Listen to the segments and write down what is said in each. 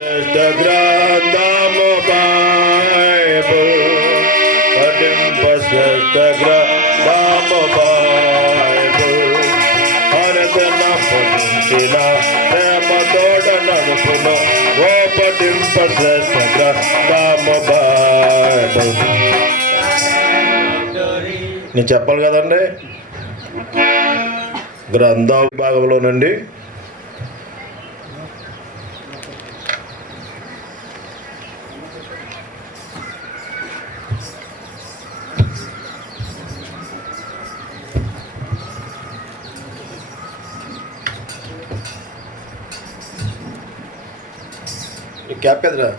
గ్రంథము బైబిల్ పఠింప శ్రేష్ఠ గ్రంథము బైబిల్ హరదన పఠించిన ప్రేమతోడ నడుపును ఓ పఠింప శ్రేష్ఠ గ్రంథము బైబిల్. నేను చెప్పాలి కదండి, గ్రంథ విభాగంలో నుండి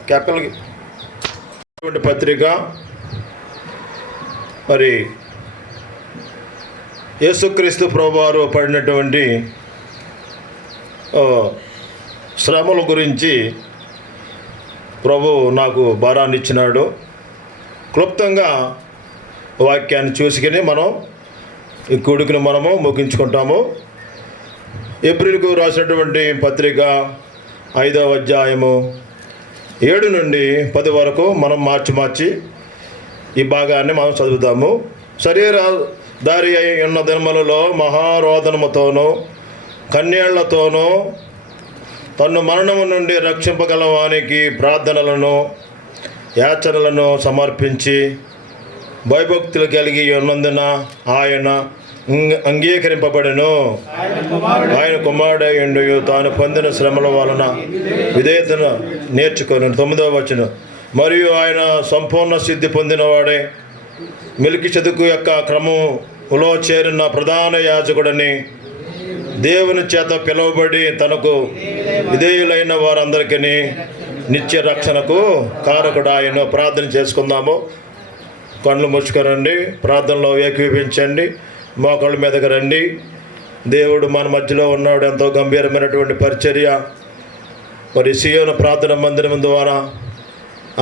క్యాపిటల్ పత్రిక మరి యేసుక్రీస్తు ప్రభువారు పడినటువంటి శ్రమల గురించి ప్రభు నాకు భారాన్ని ఇచ్చినాడు. క్లుప్తంగా వాక్యాన్ని చూసుకుని మనం ఈ కొడుకుని మనము ముగించుకుంటాము. ఏప్రిల్కు రాసినటువంటి పత్రిక 5వ అధ్యాయము 7 నుండి 10 వరకు మనం మార్చి ఈ భాగాన్ని మనం చదువుతాము. శరీర దారి అయి ఉన్న దినములలో మహారోదనముతోనూ కన్యళ్లతోనూ తన్ను మరణము నుండి రక్షింపగల వానికి ప్రార్థనలను యాచనలను సమర్పించి భయభక్తులు కలిగి ఉన్నందున ఆయన అంగీకరింపబడెను. ఆయన కుమారుడైండు తాను పొందిన శ్రమల వలన విధేయతను నేర్చుకొని 9వ వచనం, మరియు ఆయన సంపూర్ణ సిద్ధి పొందినవాడే మెల్కీసెదెకు యొక్క క్రమములో చేరిన ప్రధాన యాజకుడని దేవుని చేత పిలువబడి తనకు విధేయులైన వారందరికీ నిత్య రక్షణకు కారకుడాయను. ప్రార్థన చేసుకుందాము. కళ్ళు మూసుకొనండి, ప్రార్థనలో ఏకీభవించండి, మోకాళ్ళ మీదకి రండి. దేవుడు మన మధ్యలో ఉన్నాడు. ఎంతో గంభీరమైనటువంటి పరిచర్య మరి సియోను ప్రార్థన మందిరం ద్వారా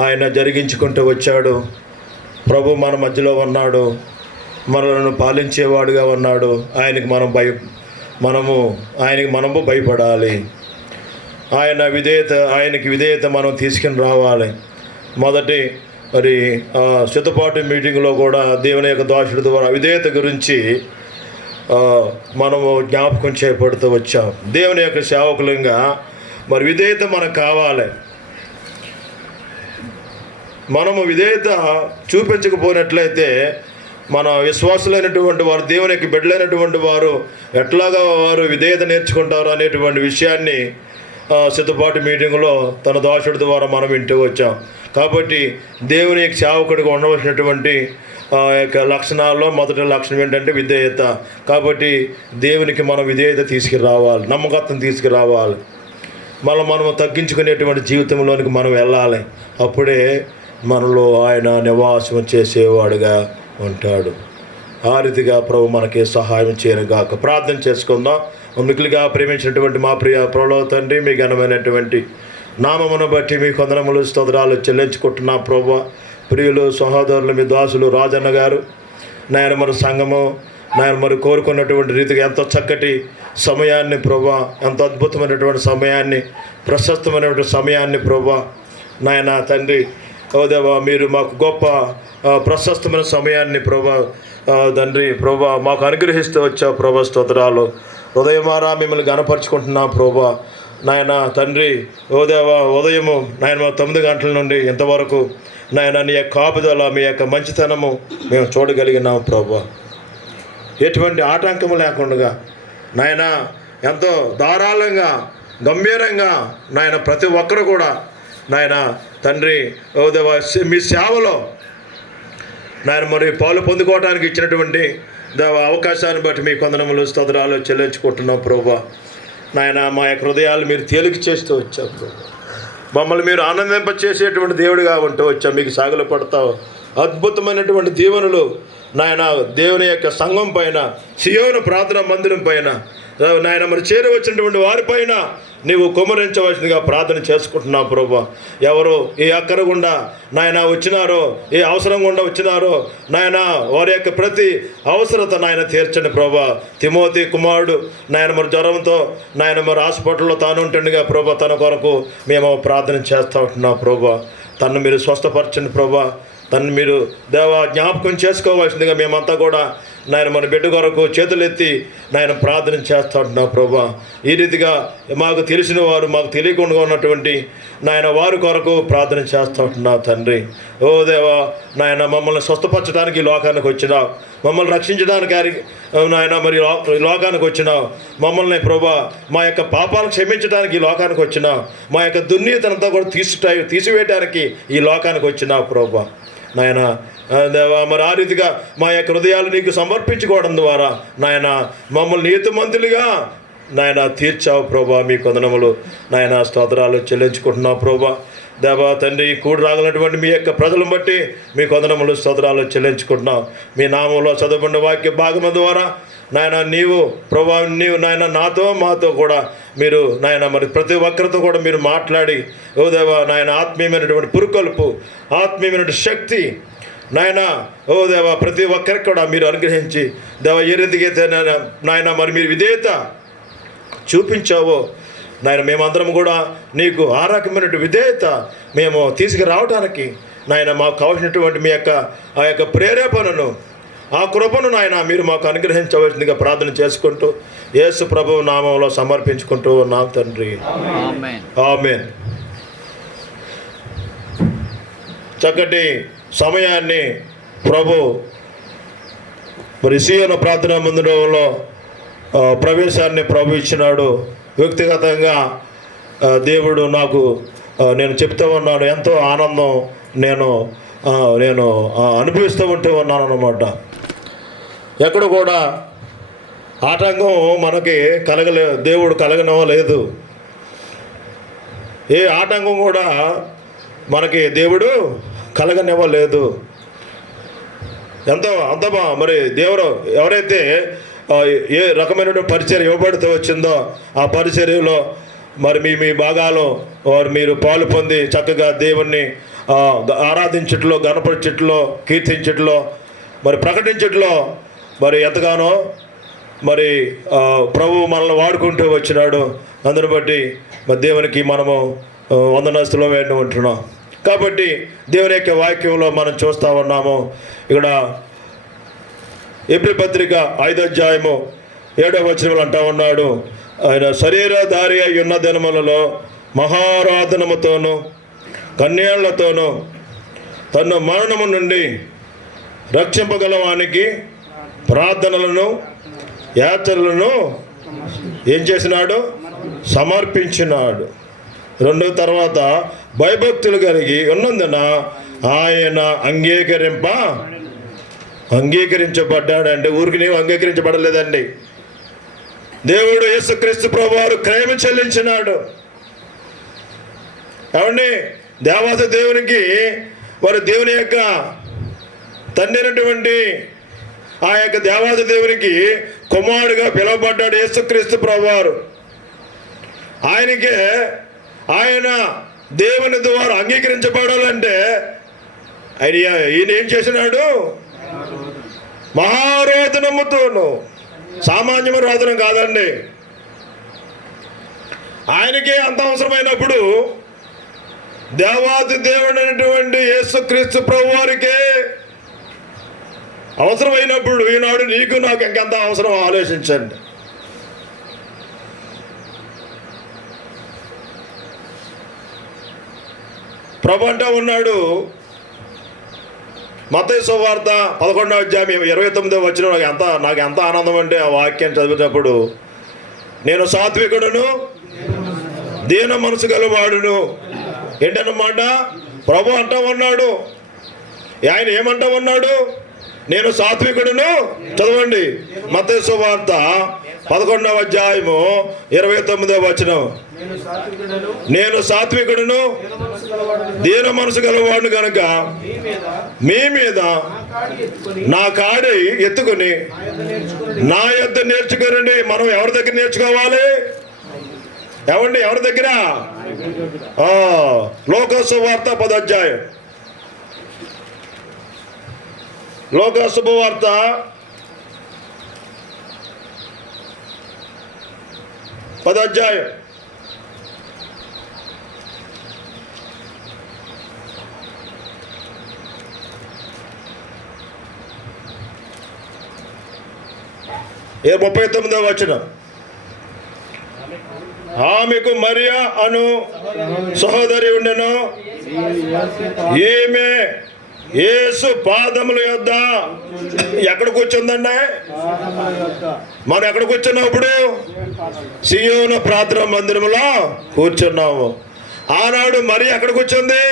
ఆయన జరిగించుకుంటూ వచ్చాడు. ప్రభు మన మధ్యలో ఉన్నాడు, మనలను పాలించేవాడుగా ఉన్నాడు. ఆయనకి మనము భయపడాలి. ఆయనకి విధేయత మనం తీసుకుని రావాలి. మొదటి మరి సిద్ధపాటు మీటింగ్లో కూడా దేవుని యొక్క దాసుడి ద్వారా విధేయత గురించి మనము జ్ఞాపకం చేపడుతూ వచ్చాం. దేవుని యొక్క సేవకులంగా మరి విధేయత మనకు కావాలి. మనము విధేయత చూపించకపోయినట్లయితే మన విశ్వాసులైనటువంటి వారు, దేవుని యొక్క బిడ్డలైనటువంటి వారు ఎట్లాగా వారు విధేయత నేర్చుకుంటారు అనేటువంటి విషయాన్ని సిద్ధపాటు మీటింగ్లో తన దాసుడి ద్వారా మనం వింటూ వచ్చాం. కాబట్టి దేవుని యొక్క సేవకుడిగా ఉండవలసినటువంటి యొక్క లక్షణాల్లో మొదటి లక్షణం ఏంటంటే విధేయత. కాబట్టి దేవునికి మనం విధేయత తీసుకురావాలి, నమ్మకత్వం తీసుకురావాలి. మనము తగ్గించుకునేటువంటి జీవితంలోనికి మనం వెళ్ళాలి. అప్పుడే మనలో ఆయన నివాసం చేసేవాడుగా ఉంటాడు. ఆ రీతిగా ప్రభు మనకి సహాయం చేయనుగాక. ప్రార్థన చేసుకుందాం. మిక్కిలిగా ప్రేమించినటువంటి మా ప్రియ ప్రభువు తండ్రి, మీ ఘనమైనటువంటి నామమును బట్టి మీ కొందరములు స్తోత్రాలు చెల్లించుకుంటున్నా. ప్రభు ప్రియులు సహోదరులు మీ దాసులు రాజన్న గారు నాయన మన సంఘము నాయన మరి కోరుకున్నటువంటి రీతిగా ఎంతో చక్కటి సమయాన్ని ప్రభు, ఎంతో అద్భుతమైనటువంటి సమయాన్ని, ప్రశస్తమైనటువంటి సమయాన్ని ప్రభు నాయన తండ్రి ఓదేవా మీరు మాకు గొప్ప ప్రశస్తమైన సమయాన్ని ప్రభు తండ్రి ప్రభు మాకు అనుగ్రహిస్తూ వచ్చావు. ప్రభు స్తోత్రాలు. ఉదయమారా మిమ్మల్ని గణపరుచుకుంటున్నాం ప్రభు నాయన తండ్రి. ఉదయము నాయన 9 గంటల నుండి ఇంతవరకు నాయన నీ యొక్క కాపుదల, మీ యొక్క మంచితనము మేము చూడగలిగినాము ప్రభు. ఎటువంటి ఆటంకము లేకుండా నాయన ఎంతో ధారాళంగా గంభీరంగా నాయన ప్రతి ఒక్కరు కూడా నాయన తండ్రి మీ సేవలో నాయన మరి పాలు పొందుకోవడానికి ఇచ్చినటువంటి అవకాశాన్ని బట్టి మీ కొందనములు స్తోత్రాలు చెల్లించుకుంటున్నాం ప్రభు. నాయన మా యొక్క హృదయాలు మీరు తేలిక చేస్తూ వచ్చావు ప్రభు. మమ్మల్ని మీరు ఆనందింపచేసేటువంటి దేవుడిగా ఉంటూ వచ్చావు. మీకు సాగులు పడతావు. అద్భుతమైనటువంటి దీవెనలు నాయన దేవుని యొక్క సంఘం పైన, సియోను ప్రార్థన మందిరం పైన నాయన మరి చేరి వచ్చినటువంటి వారిపైన నీవు కుమ్మరించవలసిందిగా ప్రార్థన చేసుకుంటున్నావు ప్రభా. ఎవరు ఏ అక్కర గుండా నాయన వచ్చినారో, ఏ అవసరం గుండా వచ్చినారో నాయన వారి యొక్క ప్రతి అవసరత నాయన తీర్చండి ప్రభా. తిమోతి కుమారుడు నాయన మరి జ్వరంతో నాయన మరి హాస్పిటల్లో తాను ఉంటుండగా ప్రభా, తన కొరకు మేము ప్రార్థన చేస్తూ ఉంటున్నాం ప్రభా. తను మీరు స్వస్థపరచండి ప్రభా. తను మీరు జ్ఞాపకం చేసుకోవాల్సిందిగా మేమంతా కూడా నాయన మన బిడ్డ కొరకు చేతులెత్తి నాయన ప్రార్థన చేస్తూ ఉంటున్నాం ప్రభా. ఈ రీతిగా మాకు తెలిసిన వారు, మాకు తెలియకుండా ఉన్నటువంటి నాయన వారి కొరకు ప్రార్థన చేస్తూ ఉంటున్నావు తండ్రి. ఓ దేవా నాయన మమ్మల్ని స్వస్థపరచడానికి ఈ లోకానికి వచ్చినావు, మమ్మల్ని రక్షించడానికి నాయన మరి లోకానికి వచ్చినావు. మమ్మల్ని ప్రభా మా యొక్క పాపాలను క్షమించడానికి ఈ లోకానికి వచ్చినావు. మా యొక్క దుర్నీతంతా కూడా తీసివేయడానికి ఈ లోకానికి వచ్చినావు ప్రభా. నాయన దేవా మరి ఆ రీతిగా మా యొక్క హృదయాలు నీకు సమర్పించుకోవడం ద్వారా నాయన మమ్మల్ని నీతిమంతులుగా నాయన తీర్చావు ప్రభా. మీ వందనములు నాయన స్తోత్రాలు చెల్లించుకుంటున్నావు ప్రభా. దేవా తండ్రి కూడి రాగలటువంటి మీ యొక్క ప్రజలను బట్టి మీ వందనములు స్తోత్రాలు చెల్లించుకుంటున్నావు. మీ నామంలో చదవబడిన వాక్య భాగము ద్వారా నాయన నీవు ప్రభా, నీవు నాయన నాతో మాతో కూడా మీరు నాయన మరి ప్రతి ఒక్కరితో కూడా మీరు మాట్లాడి ఓ దేవా నాయన ఆత్మీయమైనటువంటి పురుకొల్పు, ఆత్మీయమైనటువంటి శక్తి నాయన ఓ దేవా ప్రతి ఒక్కరికి కూడా మీరు అనుగ్రహించి దేవా ఏ రీతికైతే నాయన మరి మీరు విధేయత చూపించావో నాయన మేమందరం కూడా నీకు ఆ రకమైనటువంటి విధేయత మేము తీసుకురావడానికి నాయన మాకు కావాల్సినటువంటి మీ యొక్క ఆ యొక్క ప్రేరేపణను, ఆ కృపను నాయన మీరు మాకు అనుగ్రహించవలసిందిగా ప్రార్థన చేసుకుంటూ యేసు ప్రభువు నామంలో సమర్పించుకుంటూ ఉన్నాం తండ్రి. ఆమేన్. చక్కటి సమయాన్ని ప్రభు మరి సీయోను ప్రార్థనా మందిరంలో ప్రవేశాన్ని ప్రభు ఇచ్చినాడు. వ్యక్తిగతంగా దేవుడు నాకు నేను చెప్తూ ఉన్నాను, ఎంతో ఆనందం నేను అనుభవిస్తూ ఉంటూ ఉన్నాను అన్నమాట. ఎక్కడ కూడా ఆటంకం మనకి దేవుడు కలగనో లేదు. ఏ ఆటంకం కూడా మనకి దేవుడు కలగనివ్వలేదు. అంత మరి దేవుడు ఎవరైతే ఏ రకమైన పరిచర్య ఇవ్వబడుతూ వచ్చిందో ఆ పరిచర్యలో మరి మీ భాగాలు మీరు పాలు పొంది చక్కగా దేవుణ్ణి ఆరాధించట్లో, గణపరచట్లో, కీర్తించట్లో, మరి ప్రకటించట్లో మరి ఎంతగానో మరి ప్రభువు మనల్ని వాడుకుంటూ వచ్చినాడు. అందుని బట్టి మరి దేవునికి మనము వందనస్తులో ఉంటున్నాం. కాబట్టి దేవుని యొక్క వాక్యంలో మనం చూస్తూ ఉన్నాము. ఇక్కడ ఎబ్రీ పత్రిక 5వ అధ్యాయము 7వ వచనంలో అంటా ఉన్నాడు, ఆయన శరీరధారి అయి ఉన్న దినములలో మహారాధనముతోనూ కన్యాళ్లతోనూ తను మరణము నుండి రక్షింపగలవానికి ప్రార్థనలను యాత్రలను ఏం చేసినాడు? సమర్పించినాడు. రెండవ తర్వాత భయభక్తులు కలిగి ఉన్నందున ఆయన అంగీకరించబడ్డాడంటే ఊరికి నీవు అంగీకరించబడలేదండి. దేవుడు యేసుక్రీస్తు ప్రభువారు క్రయము చెల్లించినాడు. ఏమండి, దేవాది దేవునికి వారు దేవుని యొక్క తండ్రి అయినటువంటి ఆ యొక్క దేవాది దేవునికి కుమారుడుగా పిలువబడ్డాడు యేసుక్రీస్తు ప్రభువారు. ఆయన దేవుని ద్వారా అంగీకరించబడాలంటే ఈయన ఏం చేసినాడు? మహారోదనముతోను. సామాన్యమైన రోదనం కాదండి. ఆయనకే అంత అవసరమైనప్పుడు దేవాది దేవుడు అయినటువంటి యేసుక్రీస్తు ప్రభువారికే అవసరమైనప్పుడు ఈనాడు నీకు నాకు ఇంకెంత అవసరం ఆలోచించండి. ప్రభు అంటా ఉన్నాడు మత్తయి సువార్త 11వ అధ్యాయం 29వ వచనం. నాకు ఎంత ఆనందం అంటే ఆ వాక్యాన్ని చదివేటప్పుడు, నేను సాత్వికుడును దీన మనసు గలవాడును. ఏంటన్నమాట? ప్రభు అంటా ఉన్నాడు. ఆయన ఏమంటా ఉన్నాడు? నేను సాత్వికుడును. చదవండి మత్తయి సువార్త 11వ అధ్యాయము 29వ వచనం. నేను సాత్వికుడును దీన మనసు గలవాడు గనుక మీ మీద నా కాడి ఎత్తుకుని నా యొద్ద నేర్చుకోనండి. మనం ఎవరి దగ్గర నేర్చుకోవాలి? ఏమండి, ఎవరి దగ్గర? లోకా సువార్త 10వ అధ్యాయం. లోకా శుభవార్త 10వ అధ్యాయం. 39వ వచనం. ఆమెకు మరియా అను సహోదరి ఉండెను. ఈమె యేసు పాదముల యొద్ద ఎక్కడ కూర్చుందండి? మనం ఎక్కడ కూర్చున్నప్పుడు సియోను ప్రార్థనా మందిరంలో కూర్చున్నాము. ఆనాడు మరి ఎక్కడ కూర్చుంది?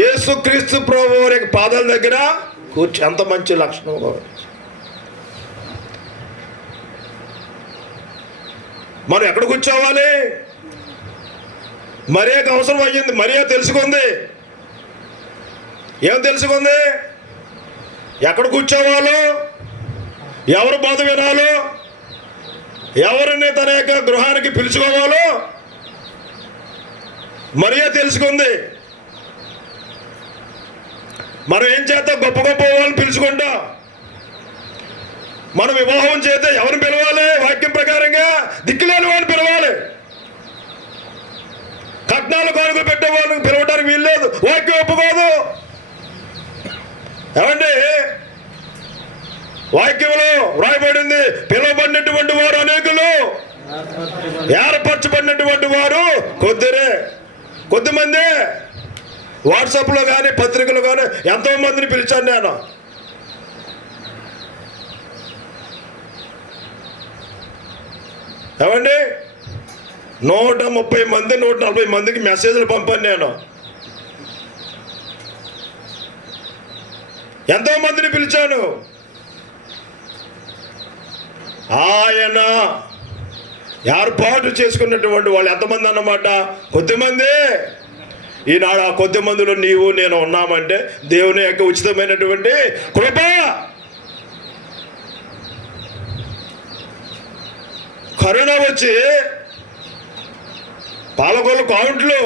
యేసుక్రీస్తు ప్రభువు వారి పాదాల దగ్గర కూర్చు. ఎంత మంచి లక్షణం! మనం ఎక్కడ కూర్చోవాలి? మరియాకు అవసరం అయ్యింది. మరియా తెలుసుకుంది. ఏం తెలుసుకుంది? ఎక్కడ కూర్చోవాలో, ఎవరు బోధ వినాలో, ఎవరిని తన యొక్క గృహానికి పిలుచుకోవాలో మరియా తెలుసుకుంది. మనం ఏం చేద్దాం? గొప్ప గొప్ప వాళ్ళని పిలుచుకుంటాం. మనం వివాహం చేస్తే ఎవరిని పిలవాలి? వాక్యం ప్రకారంగా దిక్కులేని వాళ్ళని పిలవాలి. కట్నాలు కానుకలు పెట్టే వాళ్ళని పిలవడానికి వీల్లేదు, వాక్యం ఒప్పుకోదు. ఏమండి, వాక్యంలో వ్రాయబడింది, పిలువబడినటువంటి వారు అనేకులు, ఏర్పరచబడినటువంటి వారు కొద్దిమంది. వాట్సాప్లో కానీ పత్రికలు కానీ ఎంతో మందిని పిలిచాను నేను. ఏమండి, 130 మంది 140 మందికి మెసేజ్లు పంపాను నేను. ఎంతో మందిని పిలిచాను. ఆయన ఏర్పాటు చేసుకున్నటువంటి వాళ్ళు ఎంతమంది అన్నమాట? కొద్దిమంది. ఈనాడు ఆ కొద్ది మందిలో నీవు నేను ఉన్నామంటే దేవుని యొక్క ఉచితమైనటువంటి కృప. కరోనా వచ్చి పాలకొల్లు కావుంట్లో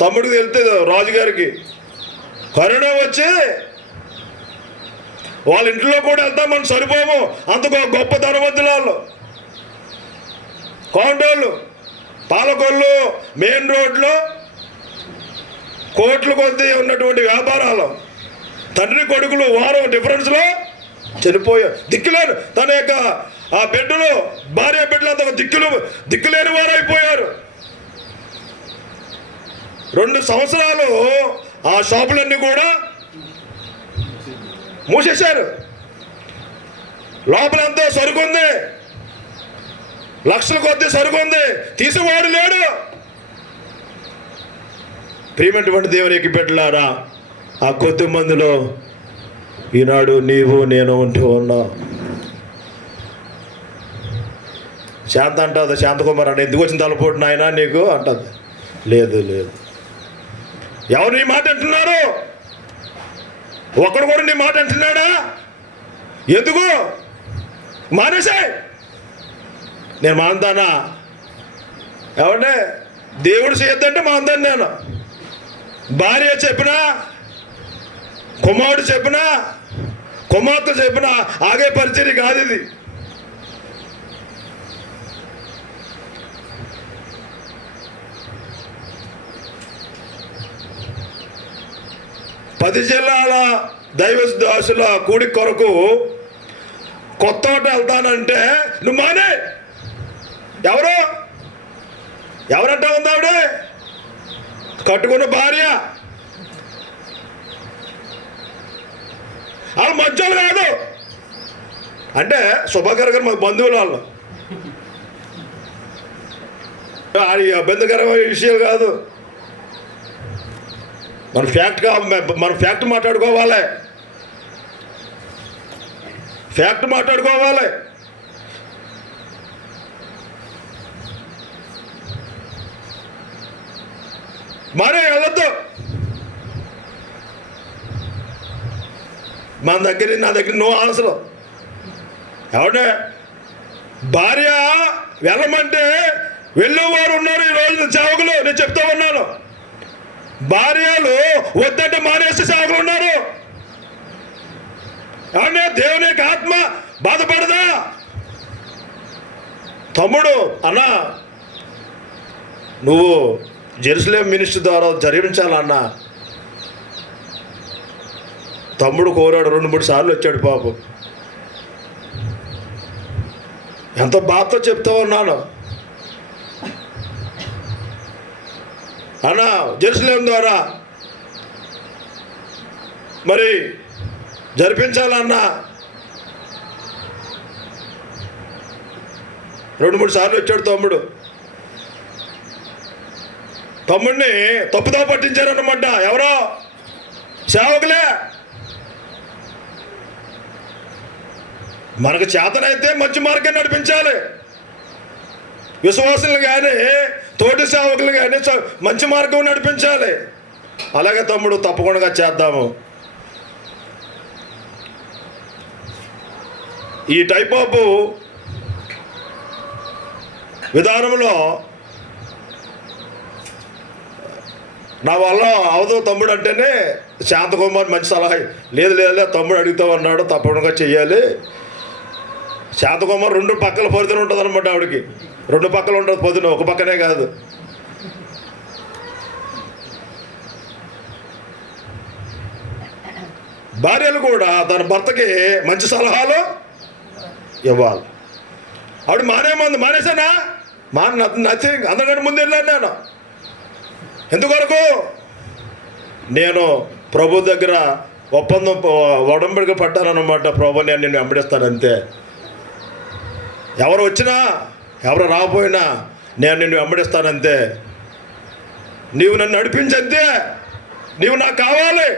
తమ్ముడికి వెళ్తే రాజుగారికి కరోనా వచ్చి వాళ్ళ ఇంట్లో కూడా వెళ్తాం, మనం సరిపోము. అంత గొప్ప ధనవంతులు వాళ్ళు. కౌంటోళ్ళు పాలకొల్లు మెయిన్ రోడ్లో కోట్ల కొద్ది ఉన్నటువంటి వ్యాపారాలు. తండ్రి కొడుకులు వారం డిఫరెన్స్లో చనిపోయారు. దిక్కులేరు. తన యొక్క ఆ బిడ్డలు, భార్య బిడ్డలు అంత దిక్కులేని వారు అయిపోయారు. 2 సంవత్సరాలు ఆ షాపులన్నీ కూడా మూసేశారు. లోపల ఎంతో సరుకుంది, లక్షల కొద్ది సరుకుంది, తీసేవాడు లేడు. ప్రియమైనటువంటి దేవునికి బిడ్డలారా, ఆ కొద్ది మందిలో ఈనాడు నీవు నేను ఉంటూ ఉన్నావు. శాంత అంటుంది, శాంతకుమార్ అంటే ఎందుకు వచ్చిన తలపోటు నాయన నీకు అంటుంది. లేదు, ఎవరు నీ మాట అంటున్నారు? ఒకడు కూడా నీ మాట అంటున్నాడా? ఎందుకు మానేసే? నేను మానతానా? ఏమంటే దేవుడు చేయొద్దంటే మానతాను నేను. భార్య చెప్పినా, కుమారుడు చెప్పినా, కుమార్తె చెప్పినా ఆగే పరిచర్య కాదు ఇది. పది జిల్లాల దైవ దాసుల కూడి కొరకు కొత్తోట వెళ్తానంటే నువ్వు మానే. ఎవరంటే ఉంది ఆవిడ? కట్టుకున్న భార్య. వాళ్ళు మంచోళ్ళు కాదు అంటే శుభకర గారు మా బంధువులు వాళ్ళు. అభ్యంతరకరమైన విషయాలు కాదు. మన ఫ్యాక్ట్ మాట్లాడుకోవాలి. ఫ్యాక్ట్ మాట్లాడుకోవాలి. మరే వెళ్ళొద్దు. మన దగ్గర నా దగ్గర నో ఆన్సర్. ఎవడే భార్య వెళ్ళమంటే వెళ్ళేవారు ఉన్నారు ఈ రోజు సేవకులు. నేను చెప్తా ఉన్నాను, భార్యలు వద్దంటే మానేసే సేవకులు ఉన్నారు. అవునే, దేవుని యొక్క ఆత్మ బాధపడదా? తమ్ముడు, అన్నా నువ్వు జెరూసలేం మినిస్ట్రీ ద్వారా జరిపించాలన్నా. తమ్ముడు కోరాడు, 2-3 సార్లు వచ్చాడు పాపం. ఎంత బాధతో చెప్తా ఉన్నాను. అన్నా జెరూసలేం ద్వారా మరి జరిపించాలన్నా. 2-3 సార్లు వచ్చాడు తమ్ముడు. తమ్ముడిని తప్పుదా పట్టించారన్నమాట. ఎవరో సేవకులే. మనకు చేతనైతే మంచి మార్గం నడిపించాలి. విశ్వాసులు కానీ తోటి సేవకులు కానీ మంచి మార్గం నడిపించాలి. అలాగే తమ్ముడు తప్పకుండా చేద్దాము. ఈ టైప్ ఆఫ్ విధానంలో నా వల్ల అవదో తమ్ముడు అంటేనే శాంతకుమార్ మంచి సలహా. లేదు తమ్ముడు అడుగుతామన్నాడు, తప్పకుండా చెయ్యాలి. శాంతకుమార్ 2 పక్కల పొదిన ఉంటుంది అనమాట. ఆవిడకి 2 పక్కలు ఉంటుంది పొదిన, ఒక పక్కనే కాదు. భార్యలు కూడా తన భర్తకి మంచి సలహాలు ఇవ్వాలి. ఆవిడ మానేసానా? నథింగ్. అందరికంటే ముందు వెళ్ళాను నేను. ఎందుకొరకు? నేను ప్రభు దగ్గర ఒడంబడిగా పట్టానన్నమాట. ప్రభు నేను నిన్ను వెంబడిస్తాను అంతే. ఎవరు వచ్చినా ఎవరు రాకపోయినా నేను నిన్ను వెంబడిస్తానంతే. నీవు నన్ను నడిపించంతే. నీవు నాకు కావాలి,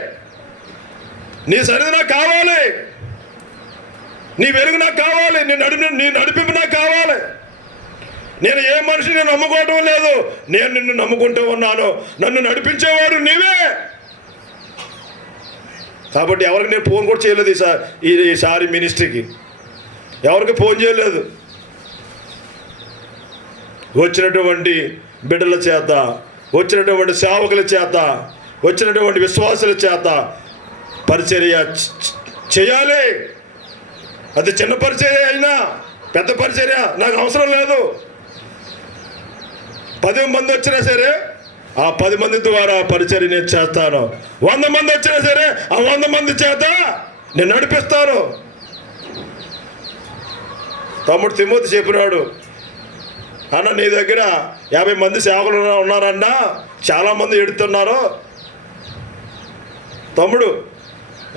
నీ సరిది నాకు కావాలి, నీ వెలుగు నాకు కావాలి, నీ నడిపింపు నాకు కావాలి. నేను ఏ మనిషిని నమ్ముకోవటం లేదు, నేను నిన్ను నమ్ముకుంటూ ఉన్నాను. నన్ను నడిపించేవాడు నీవే. కాబట్టి ఎవరికి నేను ఫోన్ కూడా చేయలేదు ఈసారి మినిస్ట్రీకి. ఎవరికి ఫోన్ చేయలేదు. వచ్చినటువంటి బిడ్డల చేత, వచ్చినటువంటి సేవకుల చేత, వచ్చినటువంటి విశ్వాసుల చేత పరిచర్య చేయాలి. అది చిన్న పరిచర్య అయినా పెద్ద పరిచర్య నాకు అవసరం లేదు. 10 మంది వచ్చినా సరే ఆ 10 మంది ద్వారా పరిచర్య నేను చేస్తాను. 100 మంది వచ్చినా సరే ఆ 100 మంది చేత నేను నడిపిస్తాను. తమ్ముడు తిమోతి చెప్పినాడు, అన్న నీ దగ్గర 50 మంది సేవకులు ఉన్నారన్నా, చాలామంది ఎడుతున్నారు. తమ్ముడు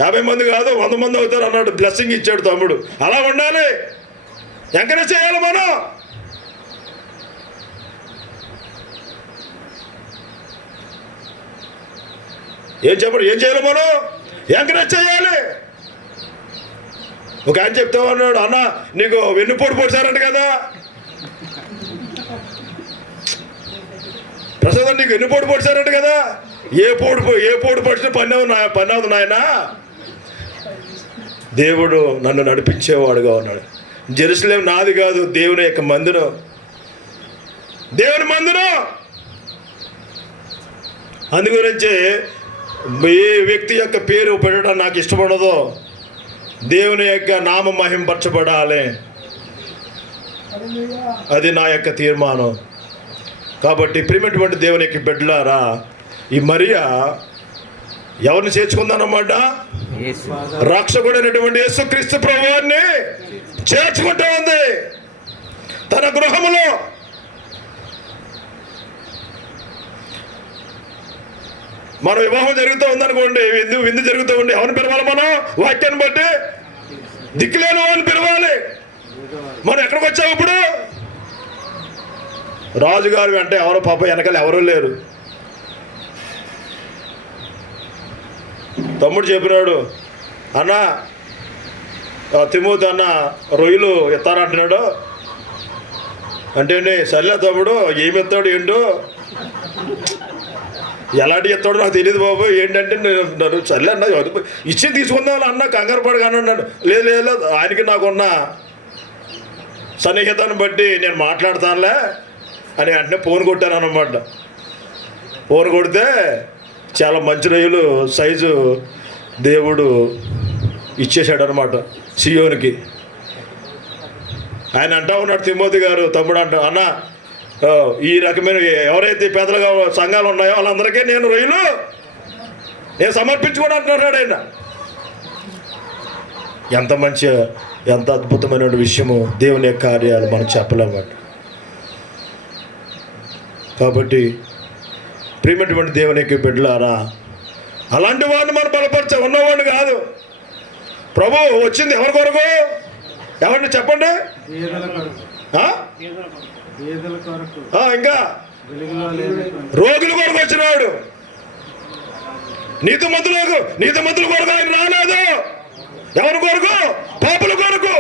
50 మంది కాదు 100 మంది అవుతారు అన్నాడు. బ్లెస్సింగ్ ఇచ్చాడు తమ్ముడు. అలా ఉండాలి, ఎంకరేజ్ చేయాలి మనం. ఏం చేయాలి మనం? ఎంకరేజ్ చేయాలి. ఒక ఆయన చెప్తా ఉన్నాడు, అన్న నీకు వెన్నుపోటు పొడిచారంట కదా. ప్రసాదం నీకు వెన్నుపోటు పొడిచారంట కదా. ఏ పోటు పొడిచిన పని అవుతుంది నాయన. దేవుడు నన్ను నడిపించేవాడుగా ఉన్నాడు. జెరూసలేం నాది కాదు, దేవుని యొక్క మందిరం, దేవుని మందిరం. అందుగురించి ఏ వ్యక్తి యొక్క పేరు పెట్టడం నాకు ఇష్టపడదో, దేవుని యొక్క నామ మహింపరచబడాలి, అది నా యొక్క తీర్మానం. కాబట్టి ప్రియమైనటువంటి దేవుని యొక్క బిడ్డలారా, ఈ మరియా ఎవరిని చేర్చుకుందన్నమాట? రక్షకుడైనటువంటి యేసుక్రీస్తు ప్రభువుని చేర్చుకుంటూ ఉంది తన గృహములో. మన వివాహం జరుగుతూ ఉందనుకోండి, విందు జరుగుతూ ఉండి ఎవరిని పిలవాలి మనం? వాక్యాన్ని బట్టి దిక్కులేని వాళ్ళని పిలవాలి. మనం ఎక్కడికి వచ్చాము ఇప్పుడు? రాజుగారు వెంట ఎవరో పాప వెనకాల ఎవరూ లేరు. తమ్ముడు చెప్పినాడు, అన్నా తిమోతి అన్న రొయ్యలు ఎత్తారంటున్నాడు అంటే సర్లే తమ్ముడు ఏమి ఎత్తాడు ఏంటో ఎలాంటి ఎత్తాడో నాకు తెలియదు బాబు ఏంటంటే నేను సర్లే అన్న ఇచ్చి తీసుకుందాం అన్న కంగారు పడగా అన్నాడు. లేదు లేదు ఆయనకి నాకున్న సన్నిహితాన్ని బట్టి నేను మాట్లాడతానులే అని వెంటనే ఫోన్ కొట్టాను అన్నమాట. ఫోన్ కొడితే చాలా మంచి రొయ్యలు సైజు దేవుడు ఇచ్చేసాడు అనమాట సియోనికి. ఆయన అంటా ఉన్నాడు తిమోతి గారు తమ్ముడు అంట అన్న ఈ రకమైన ఎవరైతే పేదలుగా సంఘాలు ఉన్నాయో వాళ్ళందరికీ నేను రొయ్యలు నేను సమర్పించుకోవడం అంటున్నాడు ఆయన. ఎంత అద్భుతమైన విషయము దేవుని యొక్క కార్యాలు మనం చెప్పలేమాట. కాబట్టి ప్రియమైనటువంటి దేవునికి బిడ్డలారా అలాంటి వాడిని మనం బలపరచ ఉన్నవాడిని కాదు. ప్రభు వచ్చింది ఎవరి కొరకు? ఎవరిని చెప్పండి? ఇంకా రోగుల కొరకు వచ్చినాడు. నీతిమంతుల కొరకు ఆయన రాలేదు. ఎవరి కొరకు? పాపుల కొరకు.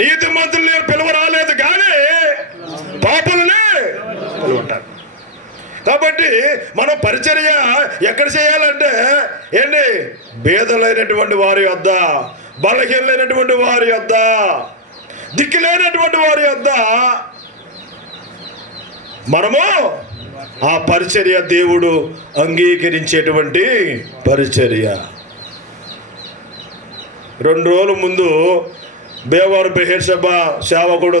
నీతిమంతుల్ని పిలువ రాలేదు కానీ పాపుల్ని పిలువంటారు. కాబట్టి మనం పరిచర్య ఎక్కడ చేయాలంటే ఏంటి? బేదలైనటువంటి వారి యొద్ద, బలహీనమైనటువంటి వారి యొద్ద, దిక్కులేనటువంటి వారి యొద్ద మనము ఆ పరిచర్య దేవుడు అంగీకరించేటువంటి పరిచర్య. 2 రోజుల ముందు బేవారు బెహెర్షబ సేవకుడు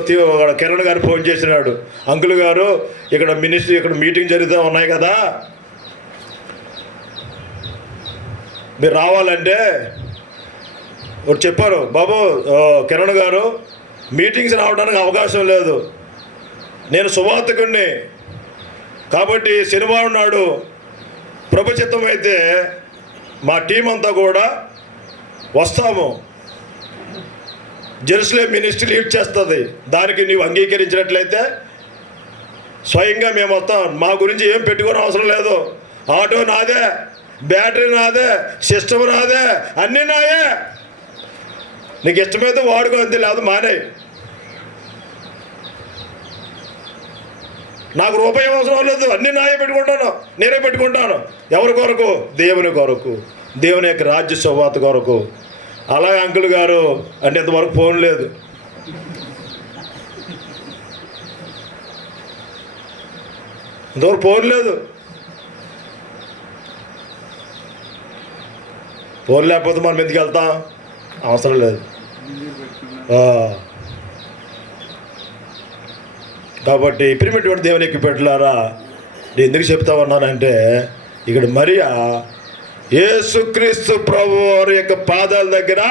కిరణ్ గారు ఫోన్ చేసినాడు. అంకుల్ గారు ఇక్కడ మినిస్ట్రీ ఇక్కడ మీటింగ్ జరుగుతూ ఉన్నాయి కదా, మీరు రావాలంటే చెప్పారు. బాబు కిరణ్ గారు మీటింగ్స్ రావడానికి అవకాశం లేదు, నేను సువార్తికుడిని కాబట్టి శనివారం నాడు ప్రభుచిత్తం అయితే మా టీం అంతా కూడా వస్తాము, జెరూసలేం మినిస్ట్రీ లీడ్ చేస్తుంది, దానికి నీవు అంగీకరించినట్లయితే స్వయంగా మేము వస్తాం, మా గురించి ఏం పెట్టుకోని అవసరం లేదు, ఆటో నాదే, బ్యాటరీ నాదే, సిస్టమ్ నాదే, అన్నీ నాయే, నీకు ఇష్టమైతే వాడుకో అంతే, లేదు మానే, నాకు రూపాయి అవసరం లేదు, అన్నీ నాయే పెట్టుకుంటాను, నేనే పెట్టుకుంటాను. ఎవరి కొరకు? దేవుని కొరకు, దేవుని యొక్క రాజ్య సువార్త కొరకు. అలాగే అంకుల్ గారు అంటే ఇంతవరకు ఫోన్ లేదు. ఇంతవరకు ఫోన్ లేదు. ఫోన్ లేకపోతే మనం ఎందుకు వెళ్తాం? అవసరం లేదు. కాబట్టి ప్రియమైనటువంటి దేవుని యొక్క బిడ్డలారా, నేను ఎందుకు చెప్తా ఉన్నానంటే ఇక్కడ మరియా యేసుక్రీస్తు ప్రభు వారి యొక్క పాదాల దగ్గర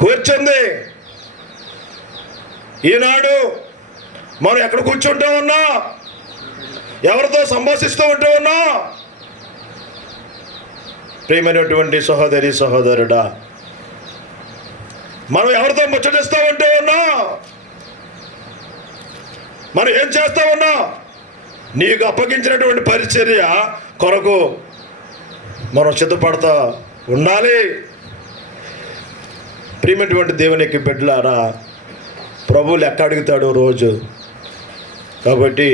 కూర్చుంది. ఈనాడు మనం ఎక్కడ కూర్చుంటూ ఉన్నా, ఎవరితో సంభాషిస్తూ ఉంటూ ఉన్నా, ప్రియమైనటువంటి సహోదరి సహోదరుడా, మనం ఎవరితో ముచ్చటిస్తూ ఉంటూ ఉన్నా, మనం ఏం చేస్తూ ఉన్నా, నీకు అప్పగించినటువంటి పరిచర్య కొరకు మనం సిద్ధపడతా ఉండాలి. ప్రియమైనటువంటి దేవుని యొక్క బిడ్డలారా, ప్రభువులు ఎక్క అడుగుతాడు రోజు. కాబట్టి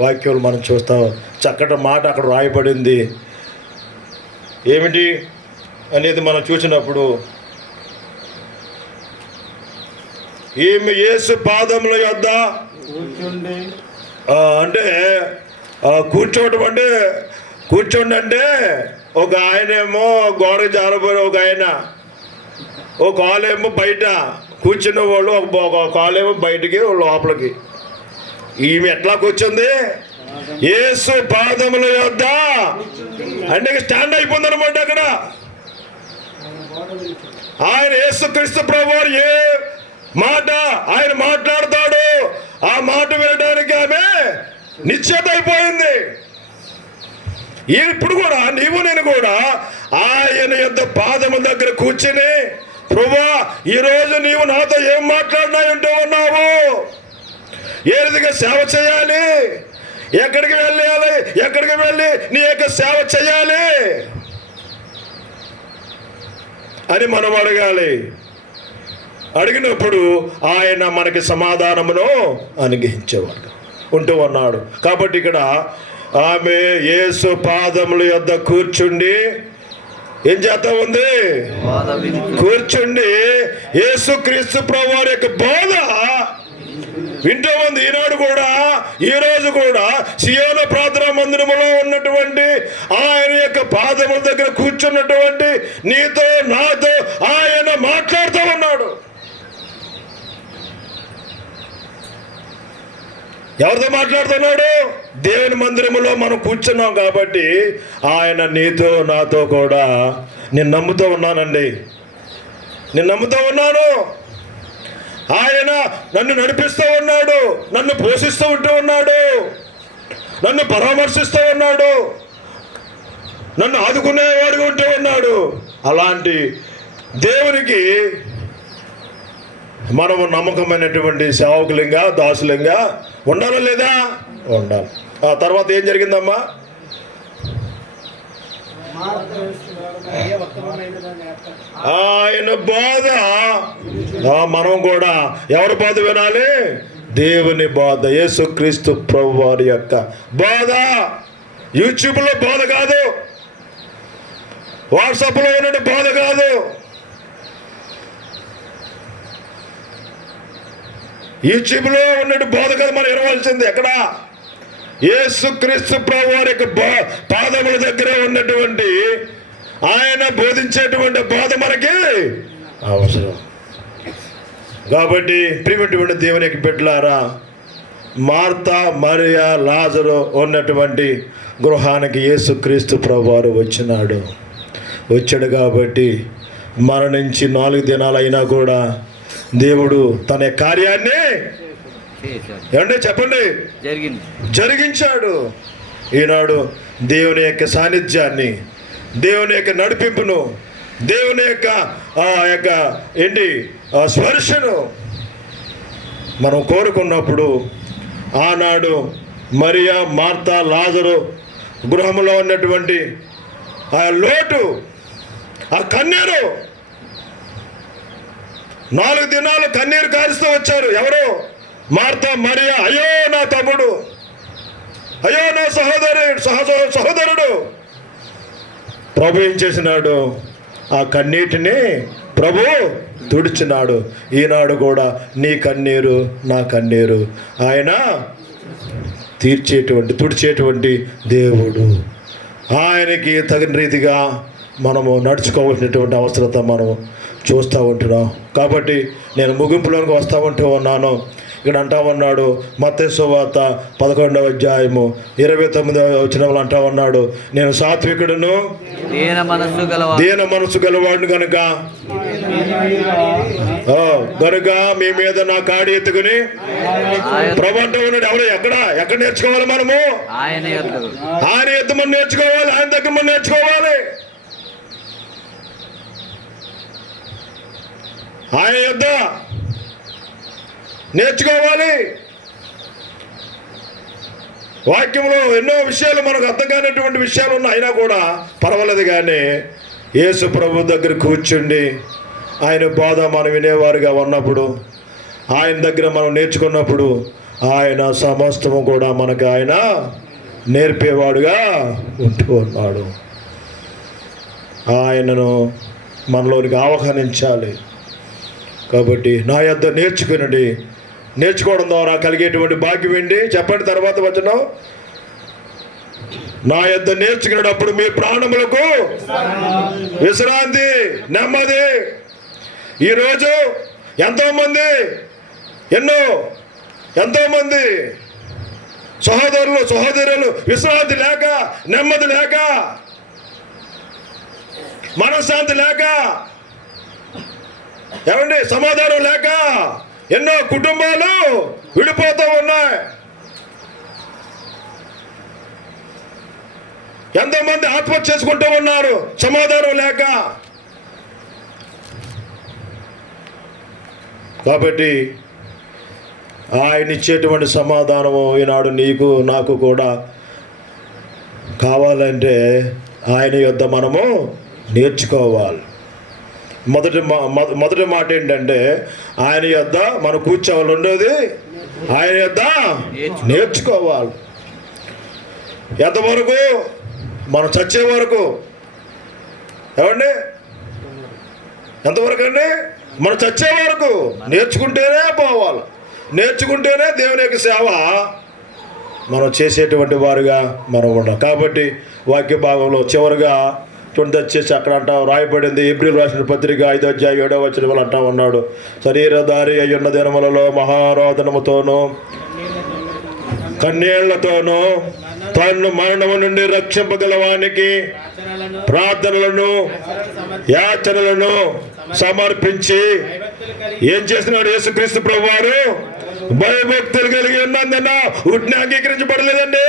వాక్యాలు మనం చూస్తాం. చక్కటి మాట అక్కడ రాయబడింది. ఏమిటి అనేది మనం చూసినప్పుడు, ఈమె యేసు పాదముల యొద్ద అంటే కూర్చోవటం అంటే కూర్చోండి అంటే ఒక ఆయనేమో గోడ జారబోయే ఒక ఆయన, ఒక కాలేమో బయట కూర్చున్న వాళ్ళు, ఒక కాలేమో బయటికి లోపలికి. ఈమె ఎట్లా కూర్చుంది? యేసు పాదముల యొద్ద అంటే స్టాండ్ అయిపోయింది అనమాట. అక్కడ ఆయన యేసుక్రీస్తు ప్రభువారు ఏ మాట ఆయన మాట్లాడతాడు, ఆ మాట వినడానికి ఆమె నిశ్చత అయిపోయింది. ఇప్పుడు కూడా నీవు నేను కూడా ఆయన యొక్క పాదముల దగ్గర కూర్చుని, ప్రభువా ఈరోజు నీవు నాతో ఏం మాట్లాడినాయంటూ ఉన్నావు, ఏ విధంగా సేవ చేయాలి, ఎక్కడికి వెళ్ళి నీ యొక్క సేవ చేయాలి, అని మనం అడగాలి. అడిగినప్పుడు ఆయన మనకి సమాధానమును అనుగ్రహించేవాడు ఉంటూ ఉన్నాడు. కాబట్టి ఇక్కడ ఆమె యేసు పాదముల యొద్ద కూర్చుండి ఏం చేస్తా ఉంది? కూర్చుండి యేసుక్రీస్తు ప్రభువారి యొక్క బోధ వింటూ ఉంది. ఈనాడు కూడా, ఈ రోజు కూడా సియోను ప్రార్థనా మందిరములో ఉన్నటువంటి ఆయన యొక్క పాదముల దగ్గర కూర్చున్నటువంటి నీతో నాతో ఆయన మాట్లాడుతూ ఉన్నాడు. ఎవరితో మాట్లాడుతున్నాడు? దేవుని మందిరములో మనం కూర్చున్నాం కాబట్టి ఆయన నీతో నాతో కూడా, నేను నమ్ముతూ ఉన్నానండి, నేను నమ్ముతూ ఉన్నాను, ఆయన నన్ను నడిపిస్తూ ఉన్నాడు, నన్ను పోషిస్తూ ఉంటూ ఉన్నాడు, నన్ను పరామర్శిస్తూ ఉన్నాడు, నన్ను ఆదుకునేవాడుగా ఉంటూ ఉన్నాడు. అలాంటి దేవునికి మనము నమ్మకమైనటువంటి సేవకులంగా, దాసులంగా ఉండాలా లేదా? ఉండాలి. ఆ తర్వాత ఏం జరిగిందమ్మా? ఆయన బోధ మనం కూడా ఎవరి బోధ వినాలి? దేవుని బోధ, యేసుక్రీస్తు ప్రభువారి యొక్క బోధ. యూట్యూబ్లో బోధ కాదు, వాట్సాప్లో ఉన్న బోధ కాదు, యూట్యూబ్లో ఉన్నట్టు బోధ కాదు. మనం వినవలసింది ఎక్కడ? యేసుక్రీస్తు ప్రభువారి యొక్క పాదముల దగ్గర ఉన్నటువంటి ఆయన బోధించేటువంటి బోధ మనకి అవసరం. కాబట్టి ప్రియమైనటువంటి దేవుని యొక్క బిడ్డలారా, మార్తా, మరియా, లాజరు ఉన్నటువంటి గృహానికి యేసుక్రీస్తు ప్రభువారు వచ్చాడు. కాబట్టి మరణించి 4 దినాలైనా కూడా దేవుడు తన కార్యాన్ని ఏమంటే చెప్పండి జరిగించాడు. ఈనాడు దేవుని యొక్క సాన్నిధ్యాన్ని, దేవుని యొక్క నడిపింపును, దేవుని యొక్క స్పర్శను మనం కోరుకున్నప్పుడు, ఆనాడు మరియా, మార్తా, లాజరు గృహంలో ఉన్నటువంటి ఆ లోటు, ఆ కన్నీరు, 4 దినాలు కన్నీరు కారుస్తూ వచ్చారు. ఎవరు? మార్తా, మరియా. అయ్యో నా తమ్ముడు, అయ్యో నా సహోదరుడు. ప్రభు ఏం చేసినాడు? ఆ కన్నీటిని ప్రభు తుడిచినాడు. ఈనాడు కూడా నీ కన్నీరు, నా కన్నీరు ఆయన తుడిచేటువంటి దేవుడు. ఆయనకి తగిన రీతిగా మనము నడుచుకోవాల్సినటువంటి అవసరత మనం చూస్తూ ఉంటున్నాం. కాబట్టి నేను ముగింపులోకి ఉంటూ ఉన్నాను. ఇక్కడ అంటా ఉన్నాడు, మత్తయి సువార్త 11వ అధ్యాయము 29వ వచనంలో అంటా ఉన్నాడు, నేను సాత్వికుడును, దీన మనస్సు గలవాడును గనుక మీ మీద నా కాడి ఎత్తుకుని ప్రభు అంటూ ఉన్నాడు. ఎక్కడ నేర్చుకోవాలి మనము? ఆయన ఎత్తు మనం నేర్చుకోవాలి, ఆయన దగ్గర మనం నేర్చుకోవాలి. ఆయన యొద్ద నేర్చుకోవాలి. వాక్యంలో ఎన్నో విషయాలు మనకు అర్థం కానటువంటి విషయాలు ఉన్నాయి, అయినా కూడా పర్వాలేదు. కానీ యేసు ప్రభు దగ్గర కూర్చుండి ఆయన బోధ మనం వినేవారుగా ఉన్నప్పుడు, ఆయన దగ్గర మనం నేర్చుకున్నప్పుడు, ఆయన సమస్తము కూడా మనకు ఆయన నేర్పేవాడుగా ఉంటూ ఉన్నాడు. ఆయనను మనలోనికి ఆహ్వానించాలి. కాబట్టి నా యొద్ద నేర్చుకోవడం ద్వారా కలిగేటువంటి భాగ్యం ఏంటి చెప్పండి? తర్వాత వచనం, నా యొద్ద నేర్చుకునేటప్పుడు మీ ప్రాణములకు విశ్రాంతి, నెమ్మది. ఈరోజు ఎంతోమంది సహోదరులు విశ్రాంతి లేక, నెమ్మది లేక, మనశ్శాంతి లేక, సమాధానం లేక ఎన్నో కుటుంబాలు విడిపోతూ ఉన్నాయి. ఎంతోమంది ఆత్మహత్య చేసుకుంటూ ఉన్నారు సమాధానం లేక. కాబట్టి ఆయన ఇచ్చేటువంటి సమాధానము ఈనాడు నీకు నాకు కూడా కావాలంటే ఆయన యొద్ద మనము నేర్చుకోవాలి. మొదటి మాట ఏంటంటే ఆయన యొద్ద మనం కూర్చోవాలి. ఉండేది ఆయన యొద్ద నేర్చుకోవాలి. ఎంతవరకు? మనం చచ్చే వరకు. ఏమండి? ఎంతవరకు అండి? మనం చచ్చే వరకు నేర్చుకుంటేనే పోవాలి. నేర్చుకుంటేనే దేవుని యొక్క సేవ మనం చేసేటువంటి వారుగా మనం ఉండాలి. కాబట్టి వాక్య భాగంలో చివరిగా దయచేసి అక్కడ అంటా రాయబడింది, ఏప్రిల్ రాసిన పత్రిక 5వ అధ్యాయం 7వ వచనం అంటా ఉన్నాడు, శరీరధారి అయ్యున్న దినములలో మహారోదనముతోనూ కన్నీళ్లతోనూ తన్ను మరణము నుండి రక్షింపగలవానికి ప్రార్థనలను యాచనలను సమర్పించి ఏం చేస్తున్నాడు యేసుక్రీస్తు ప్రభువారు? భయభక్తులు కలిగి ఉన్నందున ఉట్ని అంగీకరించబడలేదండి.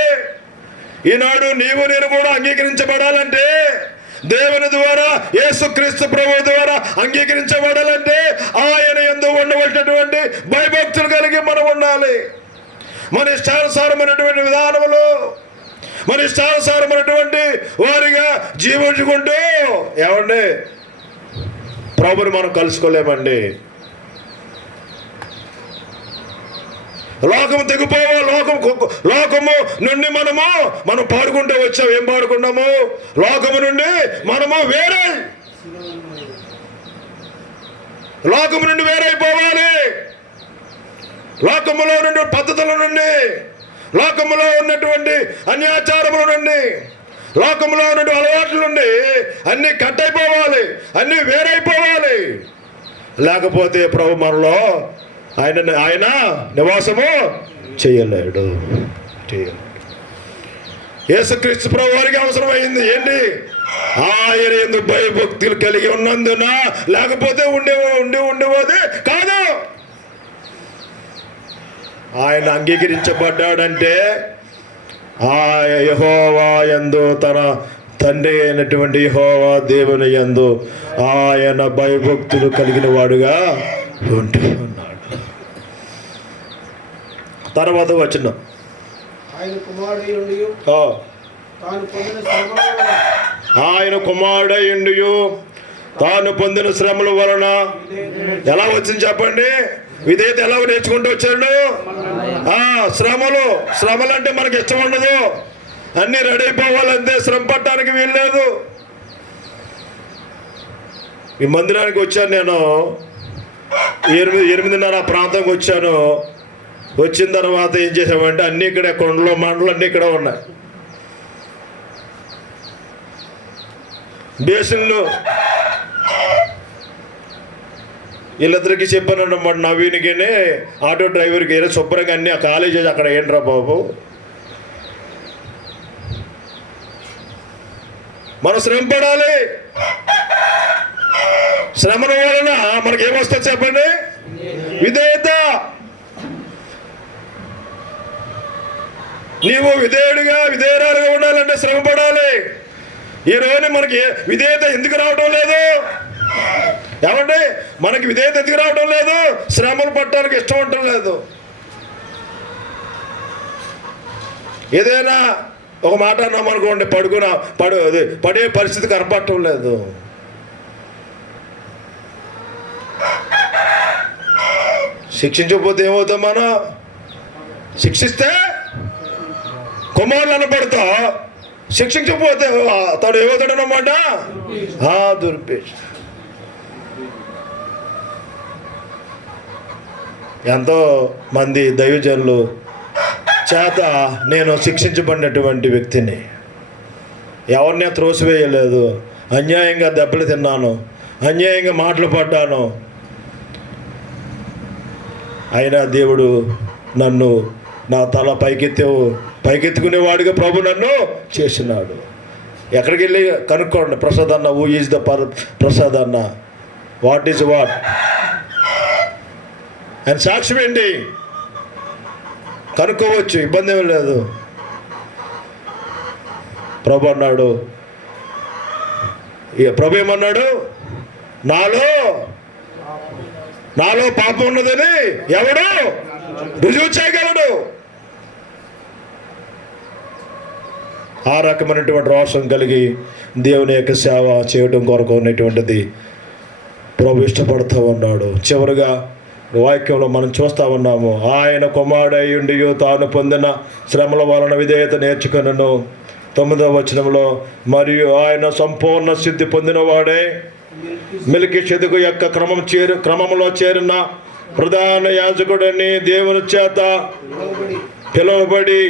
ఈనాడు నీవు నేను కూడా అంగీకరించబడాలంటే, దేవుని ద్వారా యేసుక్రీస్తు ప్రభు ద్వారా అంగీకరించబడాలంటే ఆయన యందు ఉండవలసినటువంటి భయభక్తులు కలిగి మనం ఉండాలి. మన ఇష్టానుసారమైనటువంటి విధానములు, మన ఇష్టానుసారమైనటువంటి వారిగా జీవించుకుంటూ ఏమండి ప్రభుని మనం కలుసుకోలేమండి. లోకము తెగిపోవా, లోకము నుండి మనం పాడుకుంటూ వచ్చాం. ఏం పాడుకున్నాము? లోకము నుండి మనము వేరే, లోకము నుండి వేరైపోవాలి. లోకములో నుండి పద్ధతుల నుండి, లోకములో ఉన్నటువంటి అన్యాచారముల నుండి, లోకములో ఉన్నటువంటి అలవాట్ల నుండి అన్నీ కట్ అయిపోవాలి, అన్నీ వేరైపోవాలి. లేకపోతే ప్రభు మనలో ఆయన నివాసము చేయలేడు. యేసుక్రీస్తు ప్రభు వారికి అవసరమైంది ఏంటి? ఆయన ఎందుకు భయభక్తులు కలిగి ఉన్నందున, లేకపోతే ఉండేది కాదు. ఆయన అంగీకరించబడ్డాడంటే ఆ యెహోవా యందు, తన తండ్రి అయినటువంటి యెహోవా దేవుని యందు ఆయన భయభక్తులు కలిగిన వాడుగా ఉంటూ ఉన్నాడు. తర్వాత వచనం, ఆయన కుమారుడయుండి తాను పొందిన శ్రమల వలన ఎలా వచ్చింది చెప్పండి? విధేయత ఎలా నేర్చుకుంటూ వచ్చాడు? శ్రమలు అంటే మనకి ఇష్టం ఉండదు, అన్నీ రెడీ అయిపోవాలంతే, శ్రమ పట్టడానికి వీల్లేదు. ఈ మందిరానికి వచ్చాను నేను, 8:30 ప్రాంతంకి వచ్చాను. వచ్చిన తర్వాత ఏం చేసామంటే అన్నీ ఇక్కడే, కొండలు మండలు అన్నీ ఇక్కడ ఉన్నాయి. బేసిన్లు వీళ్ళిద్దరికి చెప్పాను అన్నమాట, నవీన్కి ఆటో డ్రైవర్కి, శుభ్రంగా అన్నీ ఆ కాలేజ్ అక్కడ ఏంట్రా బాబు, మనం శ్రమ పడాలి. శ్రమల వలన మనకి ఏమొస్తుంది చెప్పండి? విధేయత. నీవు విధేయురాలుగా ఉండాలంటే శ్రమ పడాలి. ఈరోజు మనకి విధేయత ఎందుకు రావడం లేదు? ఏమంటే మనకి విధేయత ఎందుకు రావడం లేదు? శ్రమలు పట్టడానికి ఇష్టం ఉండటం లేదు. ఏదైనా ఒక మాట అన్నామనుకోండి, పడే పరిస్థితి కనపడటం లేదు. శిక్షించకపోతే ఏమవుతాం మనం? శిక్షిస్తే కుమారులు అనబడతా, శిక్షించకపోతే తను ఏమవుతాడనమాట? దుర్పేష. ఎంతో మంది దైవజనులు చేత నేను శిక్షించబడినటువంటి వ్యక్తిని, ఎవరిని త్రోసివేయలేదు, అన్యాయంగా దెబ్బలు తిన్నాను, అన్యాయంగా మాటలు పడ్డాను. అయినా దేవుడు నన్ను నా తల పైకెత్తుకునేవాడిగా ప్రభు నన్ను చేసినాడు. ఎక్కడికి వెళ్ళి కనుక్కోండి, ప్రసాద్ అన్న, హూ ఈజ్ ద ప్రసాద్ అన్న, వాట్ ఈజ్ వాట్ అని సాక్ష్యం ఏంటి కనుక్కోవచ్చు, ఇబ్బంది ఏమీ లేదు. ప్రభు అన్నాడు, ప్రభు ఏమన్నాడు? నాలో పాపం ఉన్నదని ఎవడు రుజువు చేయగలడు? ఆ రకమైనటువంటి రోషం కలిగి దేవుని యొక్క సేవ చేయడం కొరకు ఉన్నటువంటిది ప్రభు ఇష్టపడుతూ ఉన్నాడు. చివరిగా వాక్యంలో మనం చూస్తూ ఉన్నాము, ఆయన కుమారుడయ్యుండి తాను పొందిన శ్రమల వలన విధేయత నేర్చుకొనెను. 9వ వచనంలో, మరియు ఆయన సంపూర్ణ సిద్ధి పొందినవాడే మెల్కీషెదెకు యొక్క క్రమంలో చేరిన ప్రధాన యాజకుడని దేవుని చేత పిలువబడి,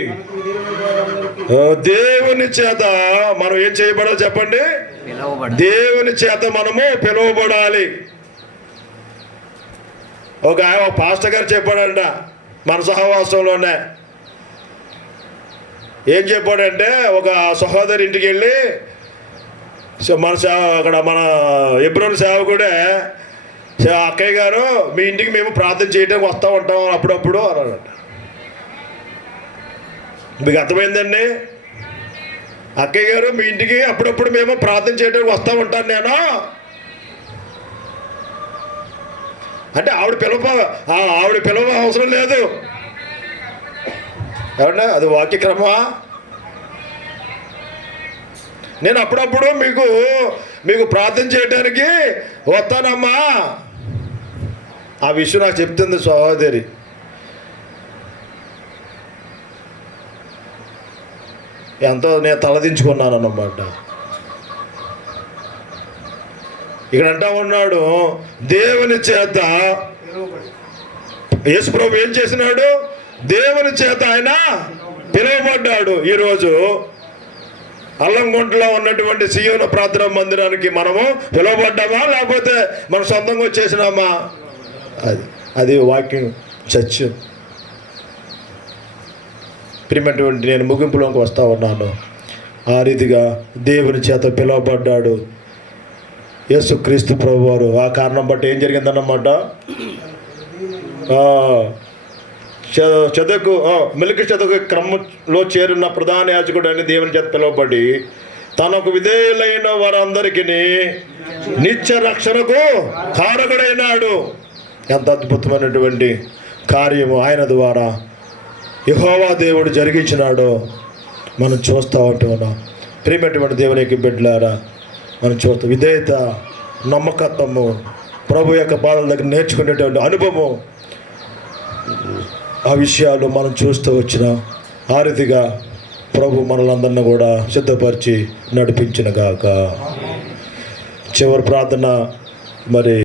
దేవుని చేత మనం ఏం చేయబడాలి చెప్పండి? దేవుని చేత మనము పిలువబడాలి. ఒక పాస్టర్ గారు చెప్పాడంట మన సహవాసంలోనే. ఏం చెప్పాడంటే, ఒక సహోదరి ఇంటికి వెళ్ళి మన అక్కడ మన ఎబ్రోన్ సేవకుడే, అక్కయ్య గారు మీ ఇంటికి మేము ప్రార్థన చేయడానికి వస్తూ ఉంటాం అప్పుడప్పుడు అన్నాడట. మీకు అర్థమైందండి? అక్కయ్య గారు మీ ఇంటికి అప్పుడప్పుడు మేము ప్రార్థన చేయడానికి వస్తూ ఉంటాను నేను అంటే ఆవిడ పిలవ అవసరం లేదు. ఏమన్నా అది వాక్యక్రమా? నేను అప్పుడప్పుడు మీకు ప్రార్థన చేయడానికి వస్తానమ్మా. ఆ విషయం నాకు చెప్తుంది సహోదరి. ఎంతో నేను తలదించుకున్నాను అన్నమాట. ఇక్కడ అంటా ఉన్నాడు, దేవుని చేత యేసు ప్రభు ఏం చేసినాడు? దేవుని చేత ఆయన పిలువబడ్డాడు. ఈరోజు అల్లంగుంటలో ఉన్నటువంటి సియోను ప్రార్థనా మందిరానికి మనము పిలువబడ్డామా, లేకపోతే మనం సొంతంగా వచ్చేసినామా? అది వాక్యం చర్చ్. ప్రియమైనటువంటి నేను ముగింపులోకి వస్తూ ఉన్నాను. ఆ రీతిగా దేవుని చేత పిలువబడ్డాడు యేసుక్రీస్తు ప్రభు వారు. ఆ కారణం బట్టి ఏం జరిగిందన్నమాట, మెల్కీషెదెకు క్రమంలో చేరిన ప్రధాన యాజకుడు అని దేవుని చేత పిలువబడి తనకు విధేయులైన వారందరికీ నిత్య రక్షణకు కారకుడైనాడు. ఎంత అద్భుతమైనటువంటి కార్యము ఆయన ద్వారా యెహోవా దేవుడు జరిగించినాడో మనం చూస్తూ ఉంటున్నాం. ప్రియమైనటువంటి దేవునికి బిడ్డలారా, మనం చూస్తాం విధేయత, నమ్మకత్వము, ప్రభు యొక్క పాదాల దగ్గర నేర్చుకునేటువంటి అనుభవం, ఆ విషయాలు మనం చూస్తూ వచ్చినాం. ఆ రీతిగా ప్రభు మనలందరినీ కూడా సిద్ధపరిచి నడిపించిన గాక. చివరి ప్రార్థన మరి